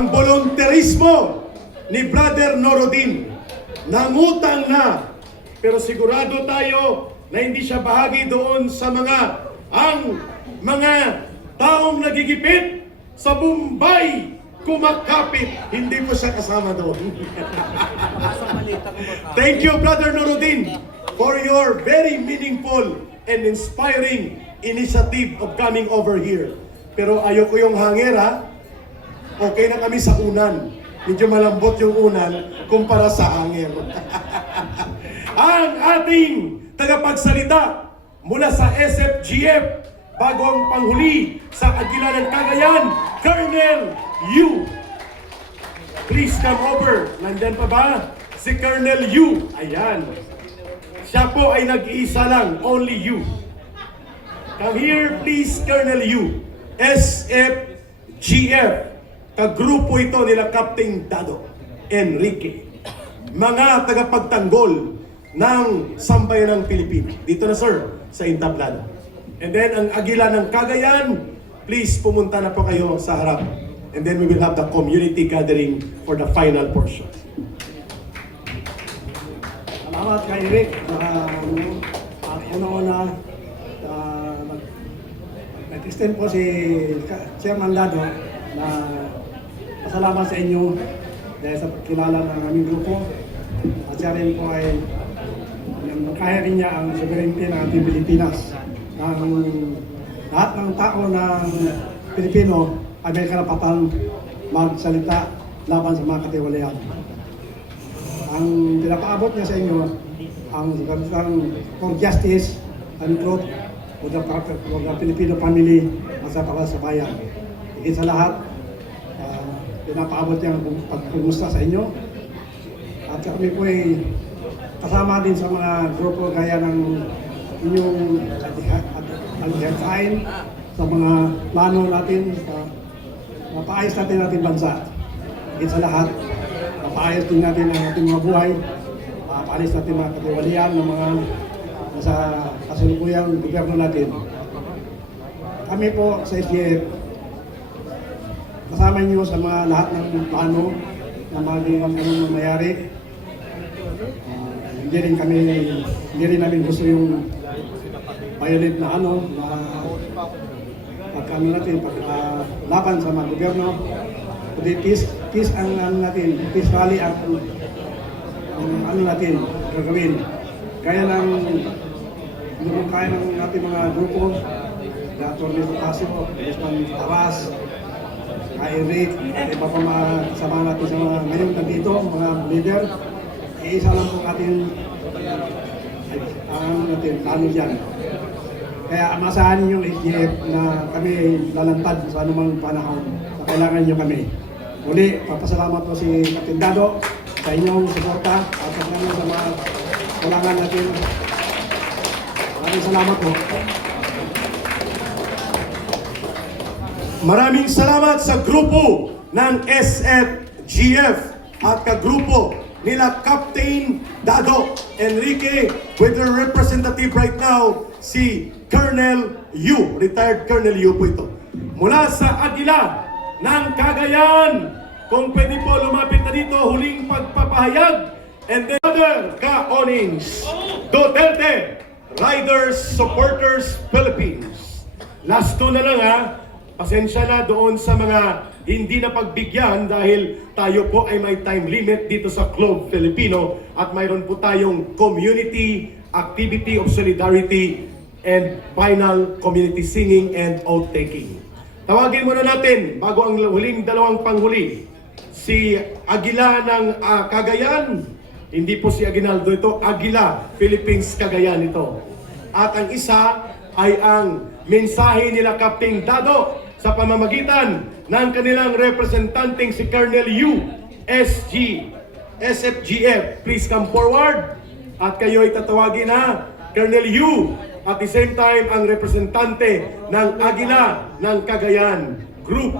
ang volunteerismo ni Brother Norodin. Nangutang na, pero sigurado tayo na hindi siya bahagi doon sa mga taong nagigipit sa Bombay, kumakapit. Hindi po siya kasama doon. Thank you, Brother Norodin, for your very meaningful and inspiring initiative of coming over here. Pero ayoko yung hangera. Okay na kami sa unan. Medyo malambot yung unan kumpara sa hangin. Ang ating tagapagsalita mula sa SFGF, bagong panghuli sa Aguila ng Cagayan, Colonel Yu. Please come over. Nandyan pa ba? Si Colonel Yu. Ayan. Siya po ay nag-iisa lang. Only you. Come here, please, Colonel Yu. SFGF. Kagrupo ito nila Captain Dado Enrique. Mga tagapagtanggol ng sambayan ng Pilipino. Dito na, sir, sa entablado. And then, ang Aguila ng Cagayan, please pumunta na po kayo sa harap. And then we will have the community gathering for the final portion. Salamat kay Rick. Una-una, nag-extend po si Chairman Dado na pasalamat sa inyo dahil sa pagkilala ng aming grupo. At siya rin po ay kaya rin niya ang sovereignty ng ating Pilipinas. Lahat ng tao ng Pilipino ay may karapatang magsalita laban sa mga katiwalian. Ang pinapaabot niya sa inyo ang for justice and growth for the Filipino family at sa para sa bayan. Higit sa lahat, pinapaabot niya ang pagkumusta sa inyo. At kami po ay kasama din sa mga grupo gaya ng inyong alihakain sa mga plano natin sa mapaayos natin ating bansa. Higit sa lahat, mapaayos din natin ang ating mga buhay, mapaayos natin mga katiwalian ng mga nasa kasalukuyang gobyerno natin. Kami po sa SGF, kasama niyo sa mga lahat ng plano na maging anong mangyayari. Hindi rin namin gusto yung violate na laban sa mga gobyerno. Kundi peace ang natin, peace rally ang natin gagawin. Kaya ng kaya ng natin mga grupo, Atty. Pasio, Congressman Taras, kay Eric, at iba pa mga kasama natin sa mga ngayon nandito, mga leader. Iisa lang po natin plano dyan. Kaya amasahan niyo yung SGF na kami lalantad sa anumang panahon na kailangan niyo kami. Muli, papasalamat po si Captain Dado sa inyong suporta at sa mga kailangan natin. Maraming salamat po. Maraming salamat sa grupo ng SFGF at kagrupo nila Captain Dado Enrique with their representative right now, si Colonel Yu, retired Colonel Yu po ito. Mula sa Aguila ng Cagayan, kung pwede po lumapit na dito, huling pagpapahayag. And then other Ka-Onings, Duterte, Riders, Supporters, Philippines. Last two na lang ha. Pasensya na doon sa mga hindi na pagbigyan dahil tayo po ay may time limit dito sa Club Filipino at mayroon po tayong community activity of solidarity and final community singing and oath-taking. Tawagin muna natin bago ang huling dalawang panghuli. Si Aguila ng Cagayan, hindi po si Aguinaldo ito, Aguila, Philippines, Cagayan ito. At ang isa ay ang mensahe nila Captain Dado sa pamamagitan ng kanilang representanteng si Colonel Yu, SFGF. Please come forward at kayo ay tatawagin na Colonel Yu. At the same time, ang representante ng Aguila ng Cagayan Group.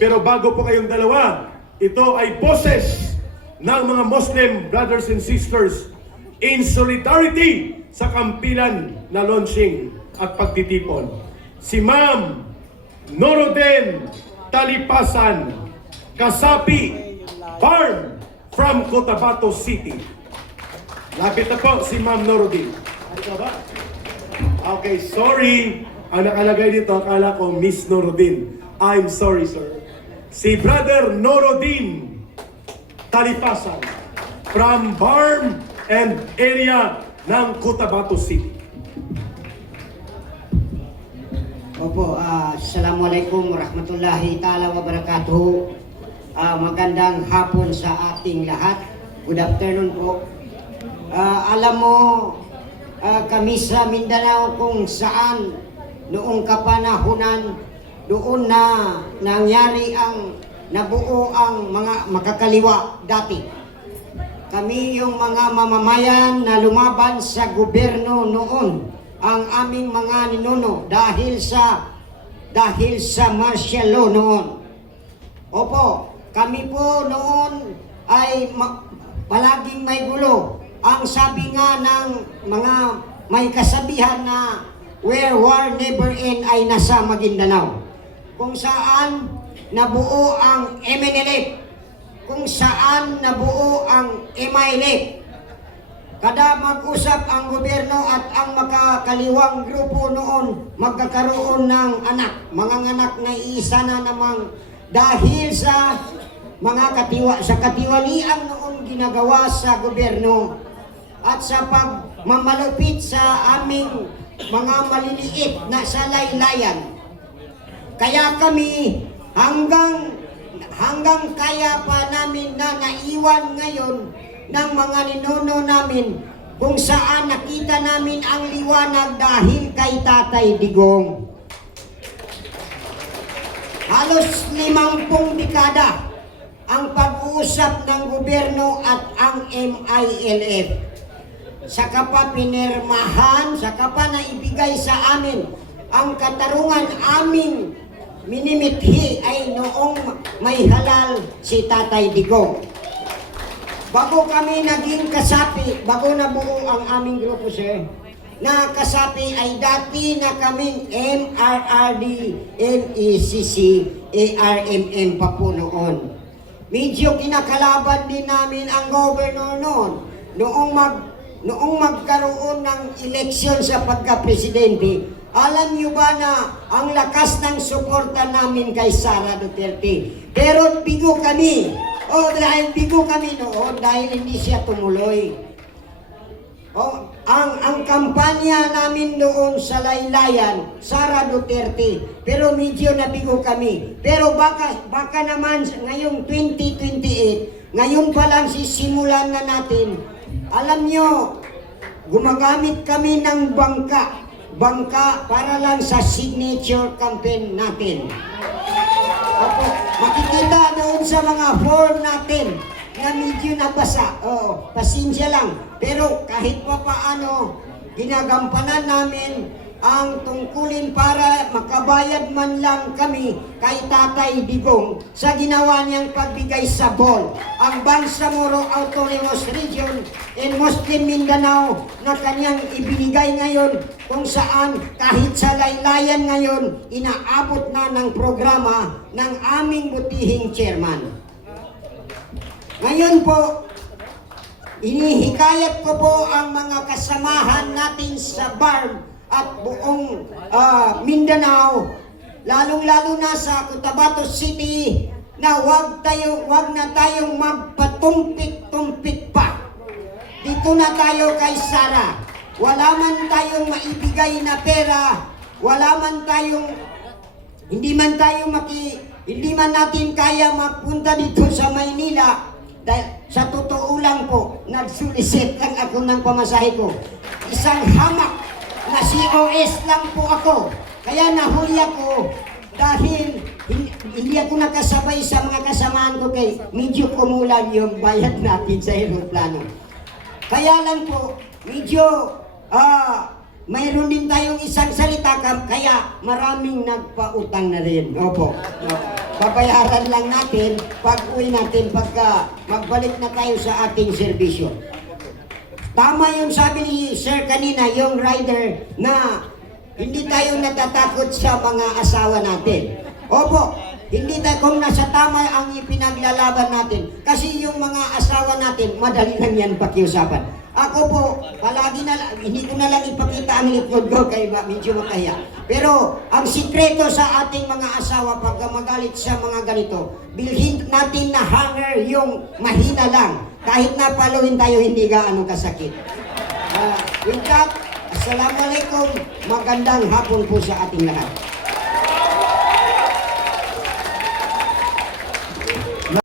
Pero bago po kayong dalawa, ito ay boses ng mga Muslim brothers and sisters in solidarity sa kampilan na launching at pagtitipon. Si Ma'am Norodin Talipasan, Kasapi Barm from Cotabato City. Lapit na po si Ma'am Norodin. Ano ba? Okay, sorry. Ang nakalagay dito, akala ko Miss Norodin. I'm sorry, sir. Si Brother Norodin Talipasan from Barm and area ng Cotabato City. Opo, Assalamualaikum warahmatullahi ta'ala wabarakatuh. Magandang hapon sa ating lahat. Good afternoon po. Alam mo, kami sa Mindanao kung saan noong kapanahunan doon na nangyari ang nabuo ang mga makakaliwa dati. Kami yung mga mamamayan na lumaban sa gobyerno noon, ang aming mga ninuno dahil sa martial law noon. Opo, kami po noon ay palaging may gulo. Ang sabi nga ng mga may kasabihan na where war never end ay nasa Maguindanao. Kung saan nabuo ang MNLF, kung saan nabuo ang MILF. Kada mag-usap ang gobyerno at ang makakaliwang grupo noon magkakaroon ng anak, mga anak na iisa na namang dahil sa mga katiwalian noong ginagawa sa gobyerno at sa pagmamalupit sa aming mga maliliit na salaylayan. Kaya kami hanggang kaya pa namin na naiwan ngayon ng mga ninuno namin kung saan nakita namin ang liwanag dahil kay Tatay Digong. Halos 50 dekada ang pag-uusap ng gobyerno at ang MILF. Saka pa pinirmahan, saka pa naibigay sa amin ang katarungan aming minimithi ay noong may halal si Tatay Digong. Bago kami naging kasapi, bago nabuo ang aming grupo, sir, na kasapi ay dati na kaming MRRD, NECC, ARMM pa po noon. Medyo kinakalaban din namin ang governor noon. Noong magkaroon ng eleksyon sa pagka-presidente, alam niyo ba na ang lakas ng suporta namin kay Sara Duterte? Pero bigo kami. Dahil bigo kami noon dahil hindi siya tumuloy. Ang kampanya namin noon sa laylayan, Sara Duterte. Pero medyo nabigo kami. Pero baka naman ngayong 2028, ngayon pa lang sisimulan na natin. Alam nyo, gumagamit kami ng bangka para lang sa signature campaign natin. Opo, makikita doon sa mga form natin na medyo nabasa. Pasensya lang. Pero kahit pa paano, ginagampanan namin ang tungkulin para makabayad man lang kami kay Tatay Digong sa ginawa niyang pagbigay sa BOL, ang Bangsamoro Autonomous Region in Muslim Mindanao na kanyang ibinigay ngayon kung saan kahit sa laylayan ngayon inaabot na ng programa ng aming butihing chairman. Ngayon po, inihikayat ko po ang mga kasamahan natin sa BARM at buong Mindanao, lalong-lalo na sa Cotabato City, na wag na tayong magpatumpik-tumpik pa. Dito na tayo kay Sara. Wala man tayong maibigay na pera, hindi man natin kaya magpunta dito sa Maynila. Dahil sa totoo lang po, nagsulisit lang ako ng pamasahe ko. Isang hamak na COS lang po ako. Kaya nahuli ako dahil hindi ako nakasabay sa mga kasamaan ko kay medyo kumulan yung bayad natin sa aeroplano. Kaya lang po, medyo mayroon din tayong isang salita kaya maraming nagpautang na rin. Opo. Babayaran lang natin pag-uwi natin pagka magbalik na tayo sa ating serbisyo. Tama yung sabi ni Sir kanina, yung rider, na hindi tayo natatakot sa mga asawa natin. Opo, Hindi tayo kung nasa tama ang ipinaglalaban natin. Kasi yung mga asawa natin, madali lang yan pakiusapan. Ako po, palagi hindi ko na lang ipakita ang likod ko kay medyo makahiya. Pero ang sikreto sa ating mga asawa pag magalit sa mga ganito, bilhin natin na hanger yung mahina lang. Kahit napaluin tayo, hindi gaano kasakit. With that, Assalamualaikum. Magandang hapon po sa ating lahat.